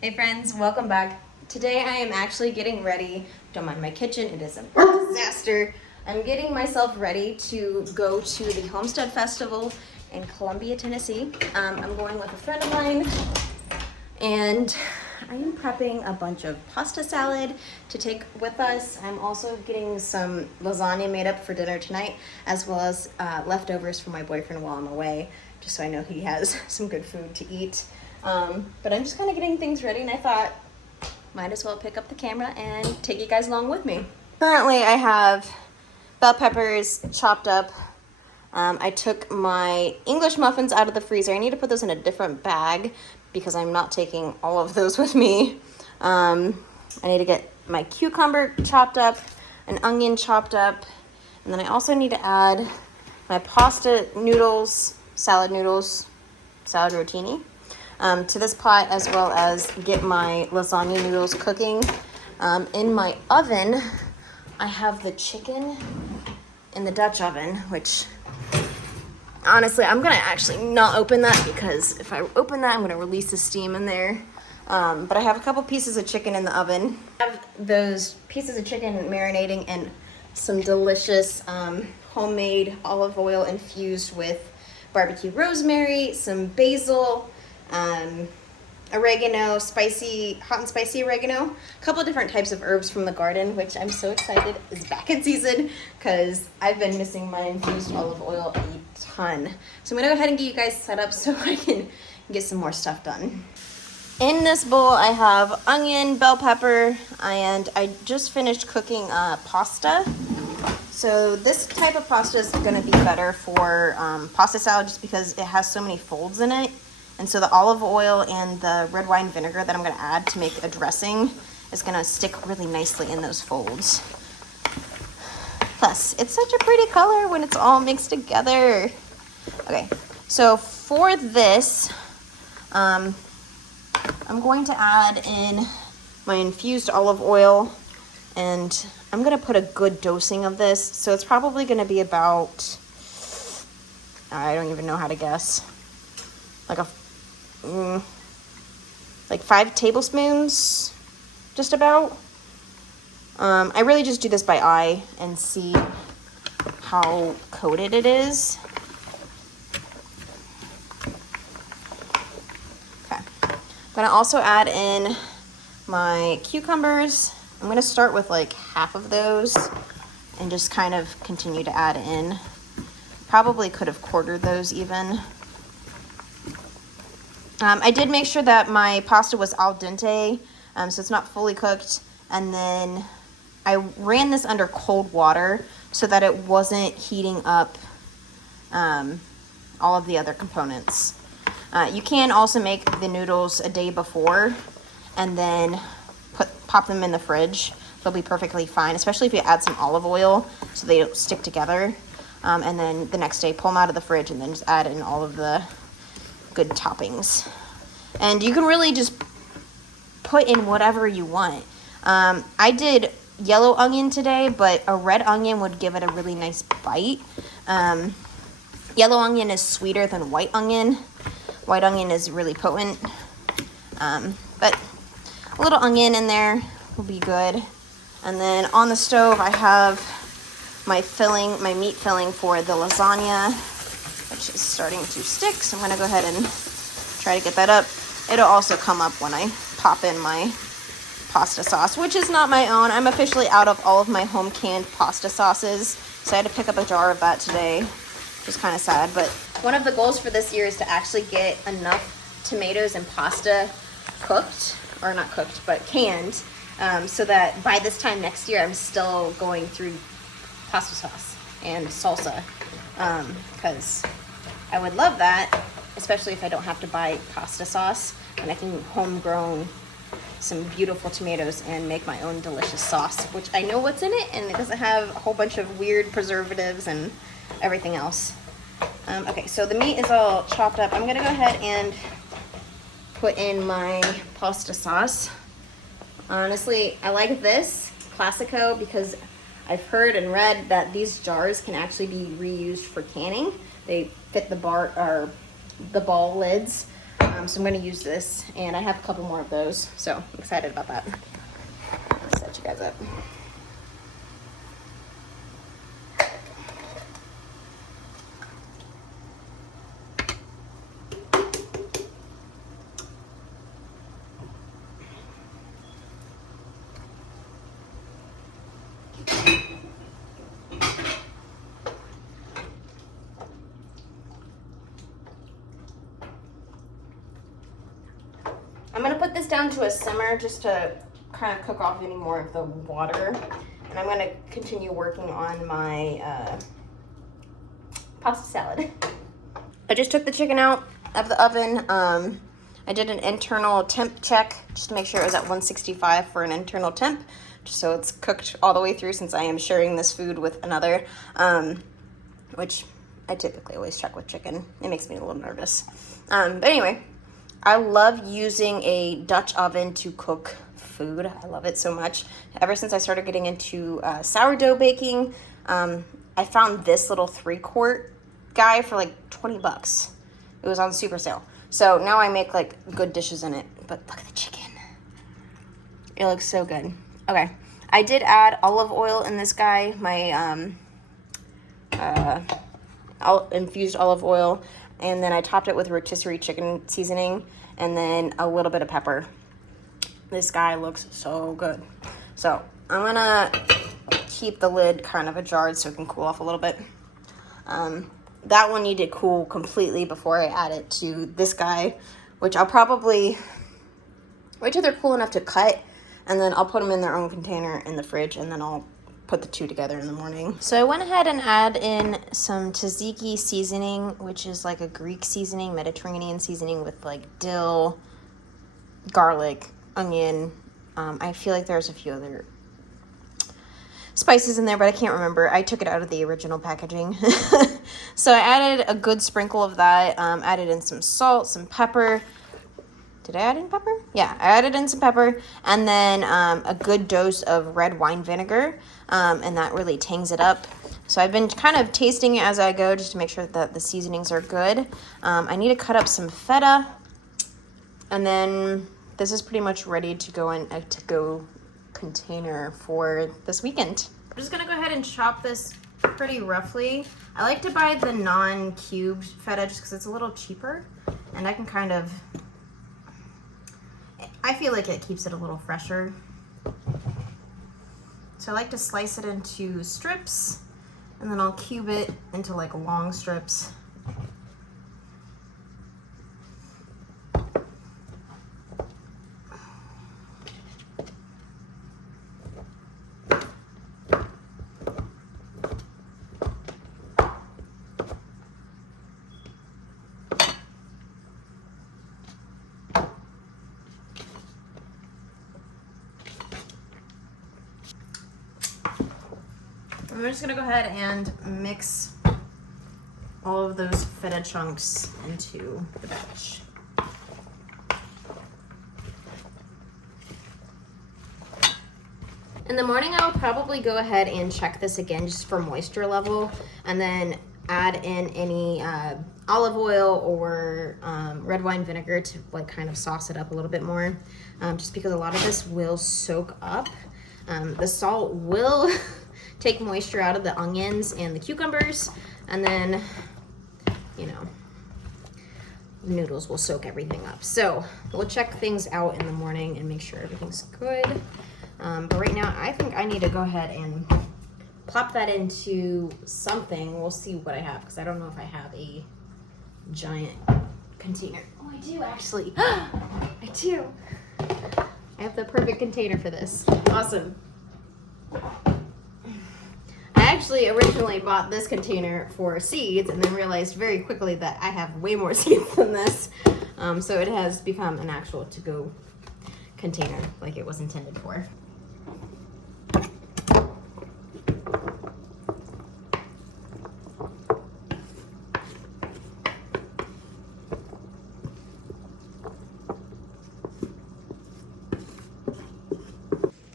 Hey friends, welcome back. Today I am actually getting ready. Don't mind my kitchen, it is a disaster. I'm getting myself ready to go to the Homestead Festival in Colombia, Tennessee. I'm going with a friend of mine and I am prepping a bunch of pasta salad to take with us. I'm also getting some lasagna made up for dinner tonight, as well as leftovers for my boyfriend while I'm away, just so I know he has some good food to eat. But I'm just kind of getting things ready, and I thought might as well pick up the camera and take you guys along with me. Currently I have bell peppers chopped up. I took my English muffins out of the freezer. I need to put those in a different bag because I'm not taking all of those with me. I need to get my cucumber chopped up, an onion chopped up, and then I also need to add my pasta noodles, salad rotini, to this pot, as well as get my lasagna noodles cooking. In my oven, I have the chicken in the Dutch oven, which honestly, I'm gonna actually not open that because if I open that, I'm gonna release the steam in there. But I have a couple pieces of chicken in the oven. I have those pieces of chicken marinating in some delicious homemade olive oil infused with barbecue rosemary, some basil, oregano, hot and spicy oregano, a couple of different types of herbs from the garden, which I'm so excited is back in season because I've been missing my infused olive oil a ton. So I'm gonna go ahead and get you guys set up so I can get some more stuff done. In this bowl, I have onion, bell pepper, and I just finished cooking pasta. So this type of pasta is gonna be better for pasta salad just because it has so many folds in it. And so the olive oil and the red wine vinegar that I'm gonna add to make a dressing is gonna stick really nicely in those folds. Plus, it's such a pretty color when it's all mixed together. Okay, so for this, I'm going to add in my infused olive oil, and I'm gonna put a good dosing of this. So it's probably gonna be about, I don't even know how to guess, like 5 tablespoons, just about. I really just do this by eye and see how coated it is. Okay, I'm gonna also add in my cucumbers. I'm gonna start with like half of those and just kind of continue to add in. Probably could have quartered those even. I did make sure that my pasta was al dente, so it's not fully cooked. And then I ran this under cold water so that it wasn't heating up all of the other components. You can also make the noodles a day before and then pop them in the fridge. They'll be perfectly fine, especially if you add some olive oil so they don't stick together. And then the next day, pull them out of the fridge and then just add in all of the good toppings. And you can really just put in whatever you want. I did yellow onion today, but a red onion would give it a really nice bite. Yellow onion is sweeter than white onion. White onion is really potent. But a little onion in there will be good. And then on the stove, I have my meat filling for the lasagna, which is starting to stick. So I'm gonna go ahead and try to get that up. It'll also come up when I pop in my pasta sauce, which is not my own. I'm officially out of all of my home canned pasta sauces, so I had to pick up a jar of that today, which is kind of sad. But one of the goals for this year is to actually get enough tomatoes and pasta cooked, or not cooked, but canned, so that by this time next year, I'm still going through pasta sauce and salsa, because I would love that, especially if I don't have to buy pasta sauce and I can homegrown some beautiful tomatoes and make my own delicious sauce, which I know what's in it, and it doesn't have a whole bunch of weird preservatives and everything else. Okay, so the meat is all chopped up. I'm gonna go ahead and put in my pasta sauce. Honestly, I like this Classico because I've heard and read that these jars can actually be reused for canning. They fit the ball lids. So I'm gonna use this, and I have a couple more of those, so I'm excited about that. I'll set you guys up. I'm gonna put this down to a simmer just to kind of cook off any more of the water. And I'm gonna continue working on my pasta salad. I just took the chicken out of the oven. I did an internal temp check just to make sure it was at 165 for an internal temp, just so it's cooked all the way through, since I am sharing this food with another, which I typically always check with chicken. It makes me a little nervous. But anyway, I love using a Dutch oven to cook food. I love it so much. Ever since I started getting into sourdough baking, I found this little 3-quart guy for like 20 bucks. It was on super sale. So now I make like good dishes in it. But look at the chicken. It looks so good. Okay. I did add olive oil in this guy. My infused olive oil. And then I topped it with rotisserie chicken seasoning and then a little bit of pepper. This guy looks so good. So I'm gonna keep the lid kind of ajar so it can cool off a little bit. That one needed to cool completely before I add it to this guy, which I'll probably wait till they're cool enough to cut, and then I'll put them in their own container in the fridge, and then I'll put the two together in the morning. So I went ahead and add in some tzatziki seasoning, which is like a Greek seasoning, Mediterranean seasoning with like dill, garlic, onion. I feel like there's a few other spices in there, but I can't remember. I took it out of the original packaging. So I added a good sprinkle of that, added in some salt, some pepper. Did I add in pepper? Yeah, I added in some pepper, and then a good dose of red wine vinegar, and that really tangs it up. So I've been kind of tasting it as I go just to make sure that the seasonings are good. I need to cut up some feta, and then this is pretty much ready to go in a to-go container for this weekend. I'm just gonna go ahead and chop this pretty roughly. I like to buy the non-cubed feta just because it's a little cheaper, and I can kind of, I feel like it keeps it a little fresher. So I like to slice it into strips, and then I'll cube it into like long strips. I'm just gonna go ahead and mix all of those feta chunks into the batch. In the morning, I'll probably go ahead and check this again just for moisture level, and then add in any olive oil or red wine vinegar to like kind of sauce it up a little bit more, just because a lot of this will soak up. The salt will take moisture out of the onions and the cucumbers, and then, you know, the noodles will soak everything up. So we'll check things out in the morning and make sure everything's good. But right now, I think I need to go ahead and plop that into something. We'll see what I have, because I don't know if I have a giant container. Oh, I do actually. I do. I have the perfect container for this. Awesome. I actually originally bought this container for seeds and then realized very quickly that I have way more seeds than this. So it has become an actual to-go container like it was intended for.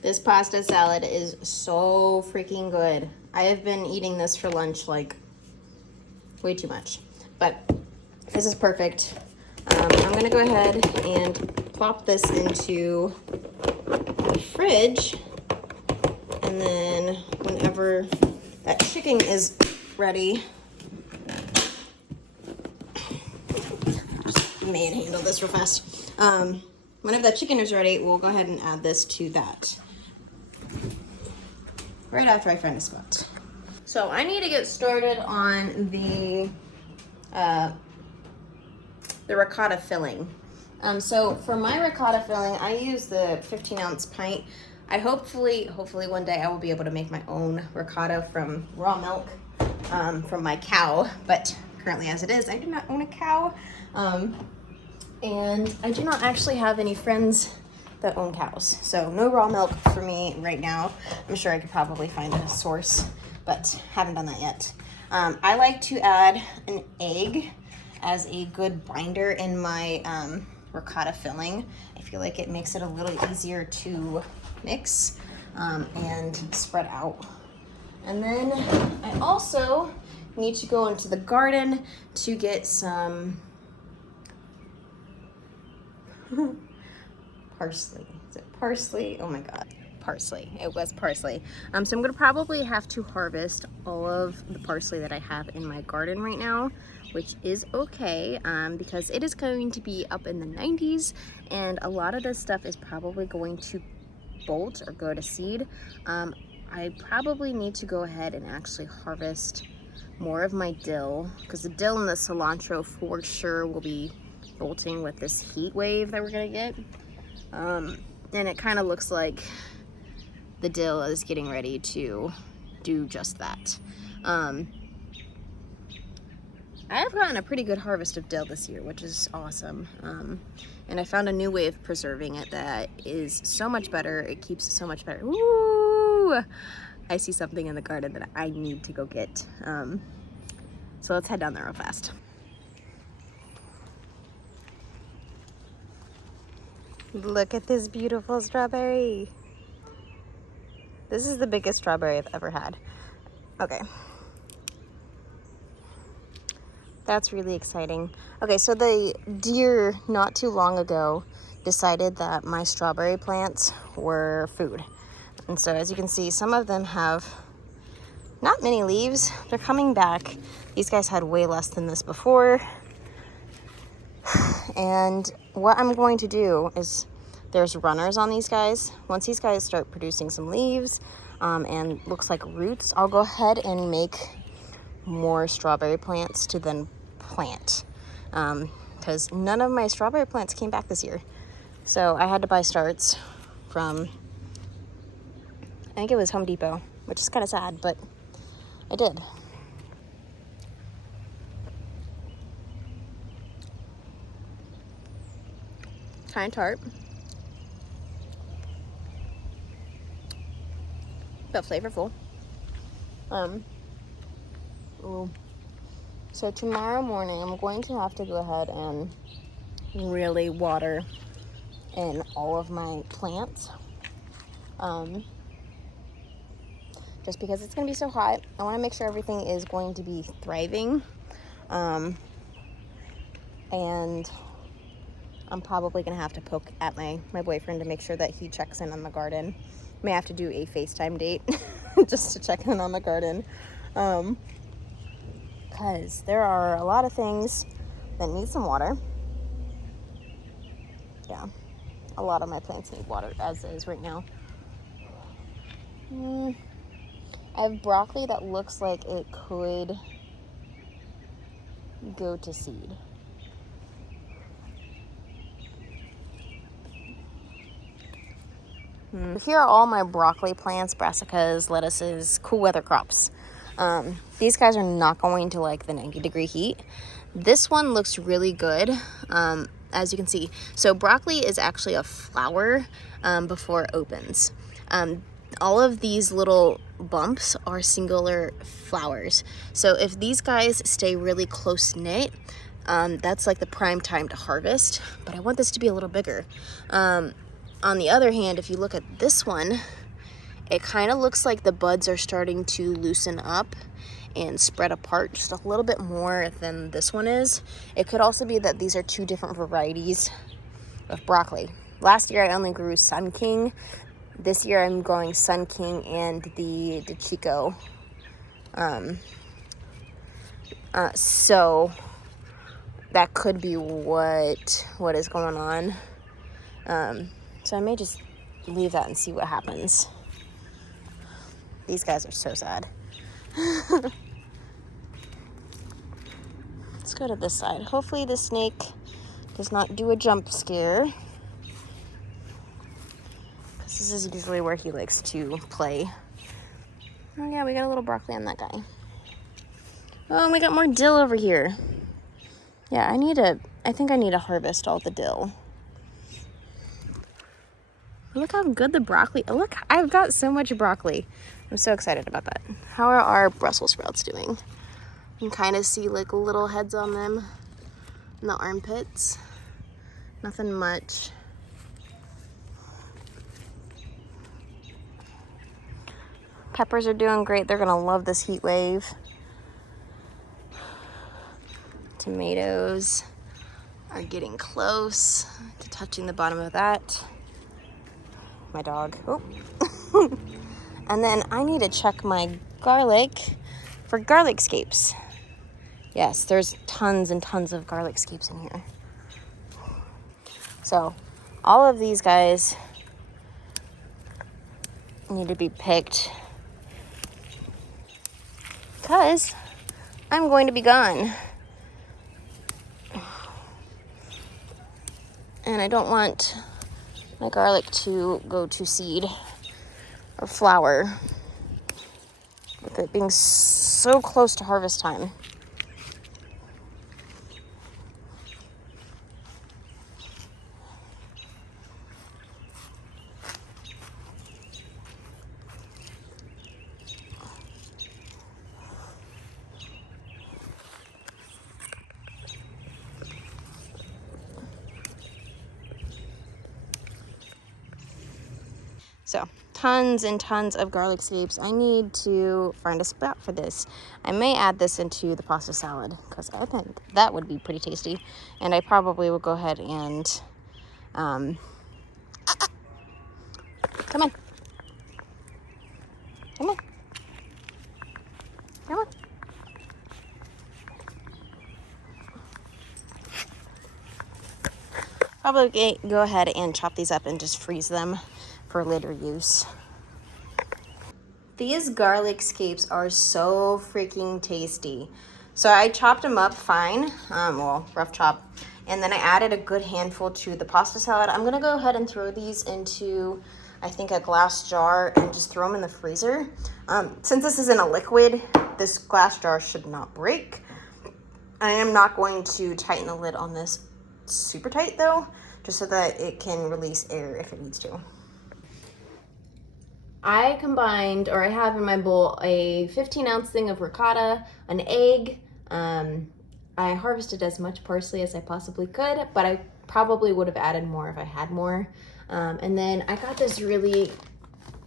This pasta salad is so freaking good. I have been eating this for lunch like way too much, but this is perfect. I'm I'm gonna go ahead and plop this into the fridge, and then whenever that chicken is ready, just manhandle this real fast. Whenever that chicken is ready, we'll go ahead and add this to that right after I find a spot. So I need to get started on the ricotta filling. So for my ricotta filling, I use the 15-ounce pint. I hopefully one day I will be able to make my own ricotta from raw milk from my cow, but currently as it is, I do not own a cow. And I do not actually have any friends that own cows. So no raw milk for me right now. I'm sure I could probably find a source, but haven't done that yet. I like to add an egg as a good binder in my ricotta filling. I feel like it makes it a little easier to mix and spread out. And then I also need to go into the garden to get some parsley. Is it parsley? Oh my god, parsley. It was parsley. So I'm gonna probably have to harvest all of the parsley that I have in my garden right now, which is okay, because it is going to be up in the 90s, and a lot of this stuff is probably going to bolt or go to seed. I probably need to go ahead and actually harvest more of my dill, because the dill and the cilantro for sure will be bolting with this heat wave that we're gonna get. And it kind of looks like the dill is getting ready to do just that. I've gotten a pretty good harvest of dill this year, which is awesome. And I found a new way of preserving it that is so much better. It keeps so much better. Ooh! I see something in the garden that I need to go get. So let's head down there real fast. Look at this beautiful strawberry. This is the biggest strawberry I've ever had. Okay. That's really exciting. Okay, so the deer not too long ago decided that my strawberry plants were food. And so as you can see, some of them have not many leaves. They're coming back. These guys had way less than this before. And what I'm going to do is, there's runners on these guys. Once these guys start producing some leaves and looks like roots, I'll go ahead and make more strawberry plants to then plant, because none of my strawberry plants came back this year. So I had to buy starts from, I think it was Home Depot, which is kind of sad, but I did. Kind of tart, but flavorful. Ooh. So tomorrow morning, I'm going to have to go ahead and really water in all of my plants. Just because it's going to be so hot. I want to make sure everything is going to be thriving. And I'm probably going to have to poke at my boyfriend to make sure that he checks in on the garden. May have to do a FaceTime date just to check in on the garden. Because there are a lot of things that need some water. Yeah, a lot of my plants need water as is right now. I have broccoli that looks like it could go to seed. Here are all my broccoli plants, brassicas, lettuces, cool weather crops. These guys are not going to like the 90-degree heat. This one looks really good, as you can see. So broccoli is actually a flower before it opens. All of these little bumps are singular flowers. So if these guys stay really close knit, that's like the prime time to harvest. But I want this to be a little bigger. On the other hand, if you look at this one, it kind of looks like the buds are starting to loosen up and spread apart just a little bit more than this one is. It could also be that these are two different varieties of broccoli. Last year I only grew Sun King. This year I'm growing Sun King and the Chico. So that could be what is going on. So I may just leave that and see what happens. These guys are so sad. Let's go to this side. Hopefully the snake does not do a jump scare. Because this is usually where he likes to play. Oh yeah, we got a little broccoli on that guy. Oh, and we got more dill over here. Yeah, I think I need to harvest all the dill. Look how good the broccoli, look, I've got so much broccoli. I'm so excited about that. How are our Brussels sprouts doing? You can kind of see like little heads on them in the armpits. Nothing much. Peppers are doing great. They're gonna love this heat wave. Tomatoes are getting close to touching the bottom of that. My dog. Oh. And then I need to check my garlic for garlic scapes. Yes, there's tons and tons of garlic scapes in here. So all of these guys need to be picked because I'm going to be gone. And I don't want my garlic to go to seed or flower with it being so close to harvest time. So, tons and tons of garlic scapes. I need to find a spot for this. I may add this into the pasta salad because I think that would be pretty tasty. And I probably will go ahead and, come on. Come on. Come on. Probably go ahead and chop these up and just freeze them for later use. These garlic scapes are so freaking tasty. So I chopped them up fine, well, rough chop, and then I added a good handful to the pasta salad. I'm gonna go ahead and throw these into, I think, a glass jar and just throw them in the freezer. Since this isn't a liquid, this glass jar should not break. I am not going to tighten the lid on this super tight though, just so that it can release air if it needs to. I combined, or I have in my bowl, a 15-ounce thing of ricotta, an egg. I harvested as much parsley as I possibly could, but I probably would have added more if I had more. And then I got this really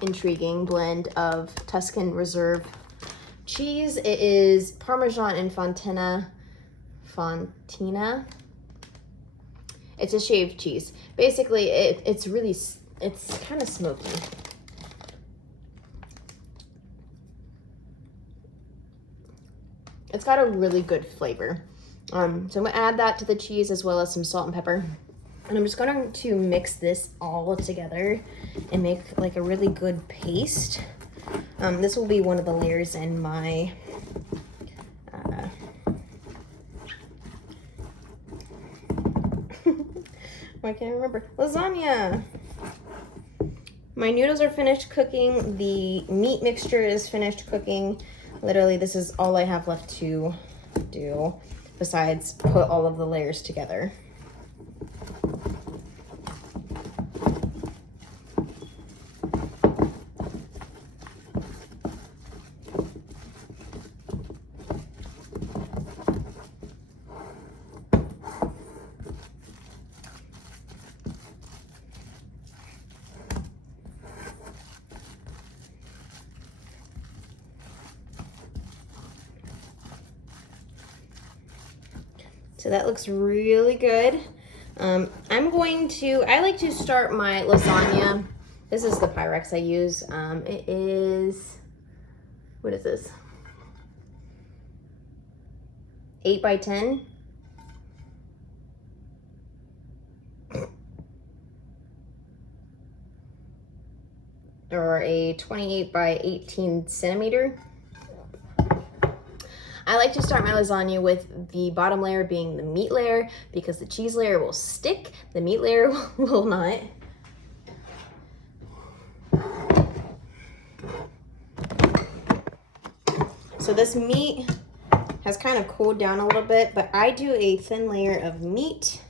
intriguing blend of Tuscan Reserve cheese. It is Parmesan and Fontina. It's a shaved cheese. Basically, it's kind of smoky. It's got a really good flavor. So I'm gonna add that to the cheese as well as some salt and pepper. And I'm just going to mix this all together and make like a really good paste. This will be one of the layers in my I can't remember. Lasagna. My noodles are finished cooking. The meat mixture is finished cooking. Literally, this is all I have left to do besides put all of the layers together. So that looks really good. I like to start my lasagna. This is the Pyrex I use. It is, what is this? 8 by 10. Or a 28 by 18 centimeter. I like to start my lasagna with the bottom layer being the meat layer because the cheese layer will stick, the meat layer will not. So this meat has kind of cooled down a little bit, but I do a thin layer of meat.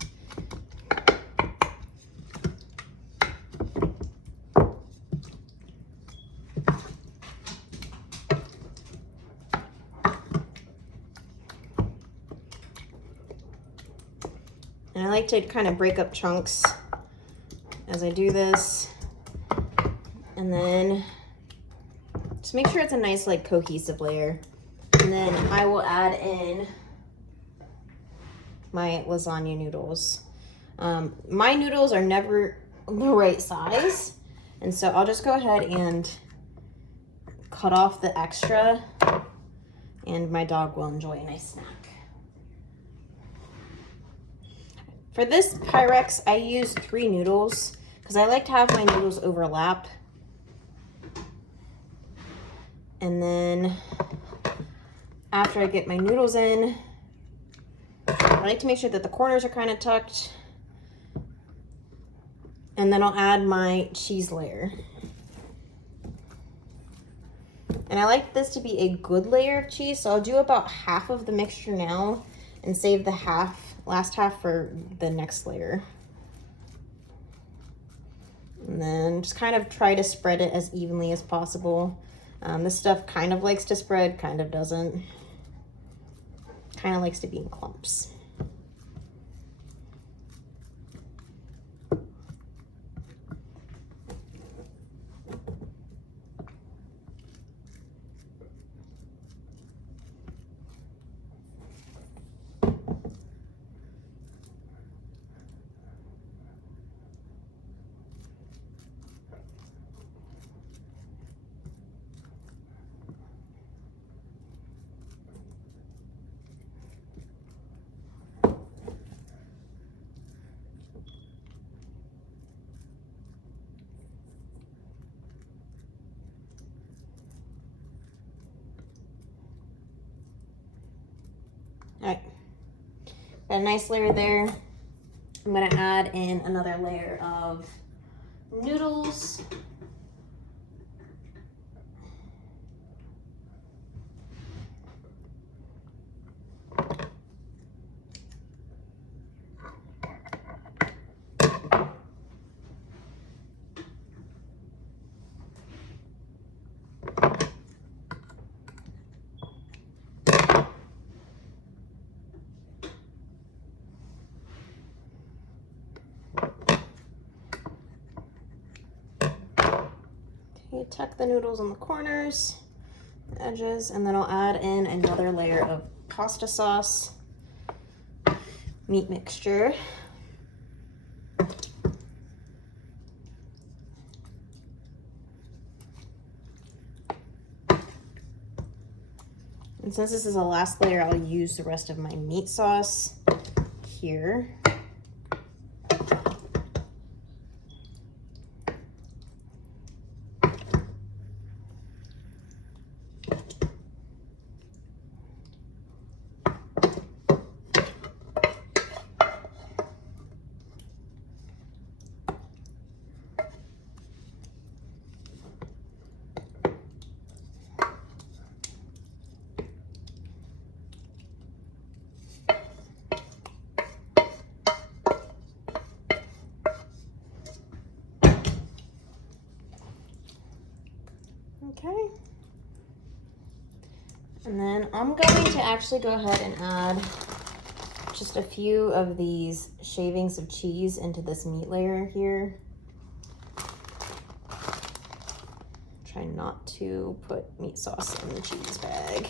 And I like to kind of break up chunks as I do this. And then just make sure it's a nice like cohesive layer. And then I will add in my lasagna noodles. My noodles are never the right size. And so I'll just go ahead and cut off the extra and my dog will enjoy a nice snack. For this Pyrex, I use 3 noodles because I like to have my noodles overlap. And then after I get my noodles in, I like to make sure that the corners are kind of tucked. And then I'll add my cheese layer. And I like this to be a good layer of cheese, so I'll do about half of the mixture now and save the last half for the next layer. And then just kind of try to spread it as evenly as possible. This stuff kind of likes to spread, kind of doesn't. Kind of likes to be in clumps. All right, got a nice layer there. I'm gonna add in another layer of noodles. Okay, tuck the noodles on the corners, the edges, and then I'll add in another layer of pasta sauce, meat mixture. And since this is the last layer, I'll use the rest of my meat sauce here. Okay. And then I'm going to actually go ahead and add just a few of these shavings of cheese into this meat layer here. Try not to put meat sauce in the cheese bag.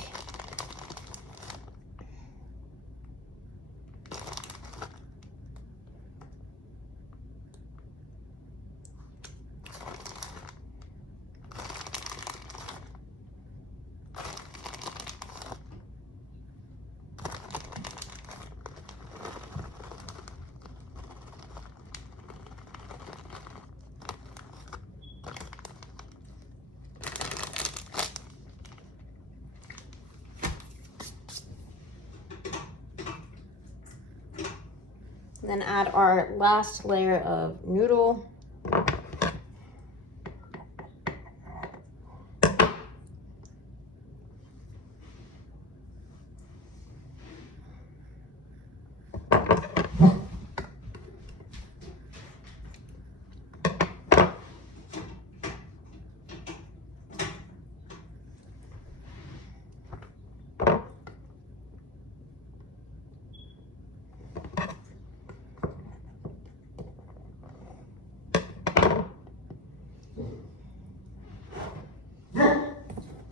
Then add our last layer of noodle.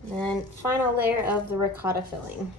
Then final layer of the ricotta filling.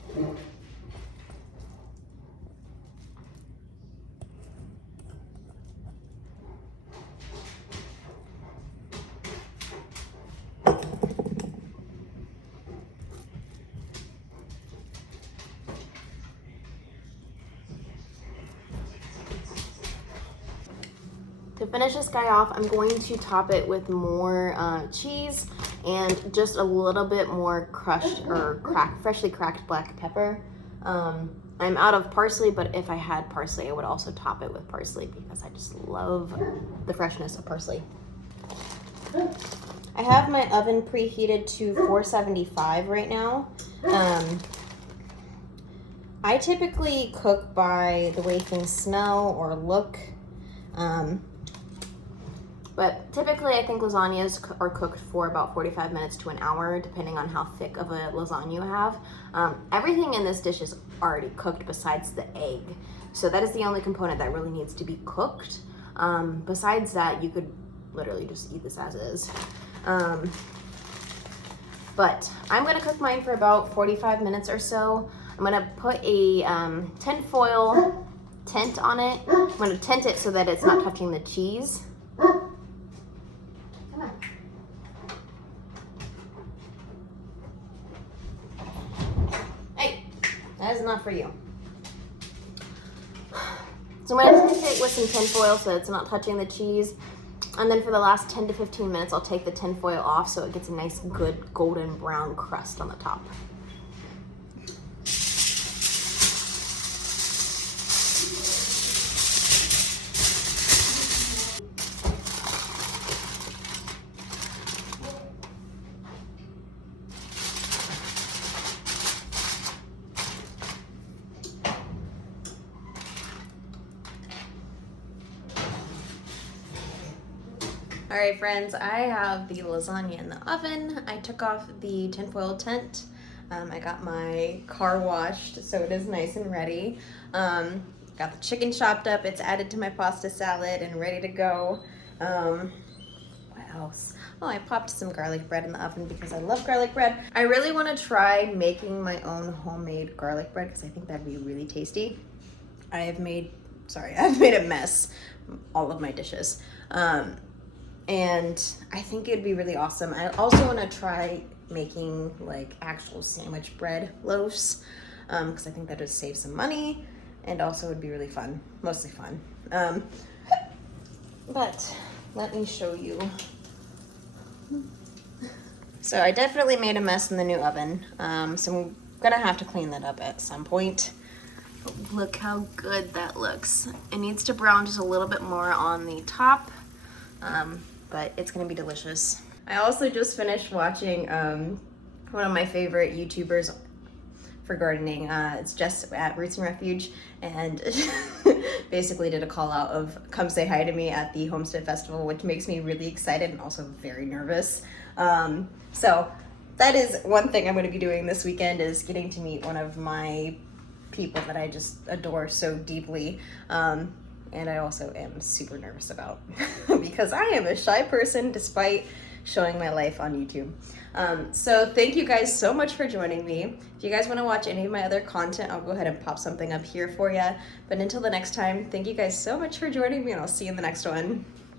To finish this guy off, I'm going to top it with more cheese and just a little bit more crushed or freshly cracked black pepper. I'm out of parsley, but if I had parsley, I would also top it with parsley because I just love the freshness of parsley. I have my oven preheated to 475 right now. I typically cook by the way things smell or look. But typically I think lasagnas are cooked for about 45 minutes to an hour, depending on how thick of a lasagna you have. Everything in this dish is already cooked besides the egg. So that is the only component that really needs to be cooked. Besides that, you could literally just eat this as is. But I'm gonna cook mine for about 45 minutes or so. I'm gonna put a tinfoil tent on it. I'm gonna tent it so that it's not touching the cheese. That is not for you. So I'm going to tent it with some tinfoil so it's not touching the cheese. And then for the last 10 to 15 minutes, I'll take the tinfoil off so it gets a nice, good golden brown crust on the top. All right, friends, I have the lasagna in the oven. I took off the tinfoil tent. I got my car washed, so it is nice and ready. Got the chicken chopped up. It's added to my pasta salad and ready to go. What else? Oh, I popped some garlic bread in the oven because I love garlic bread. I really want to try making my own homemade garlic bread because I think that'd be really tasty. I've made a mess, all of my dishes. And I think it'd be really awesome. I also want to try making like actual sandwich bread loaves because I think that would save some money and also would be really fun, mostly fun. But let me show you. So I definitely made a mess in the new oven. So I'm gonna have to clean that up at some point. But look how good that looks. It needs to brown just a little bit more on the top. But it's gonna be delicious. I also just finished watching one of my favorite YouTubers for gardening. It's Jess at Roots and Refuge, and basically did a call out of come say hi to me at the Homestead Festival, which makes me really excited and also very nervous. So that is one thing I'm gonna be doing this weekend, is getting to meet one of my people that I just adore so deeply. And I also am super nervous about because I am a shy person despite showing my life on YouTube. So thank you guys so much for joining me. If you guys want to watch any of my other content, I'll go ahead and pop something up here for you. But until the next time, thank you guys so much for joining me, and I'll see you in the next one.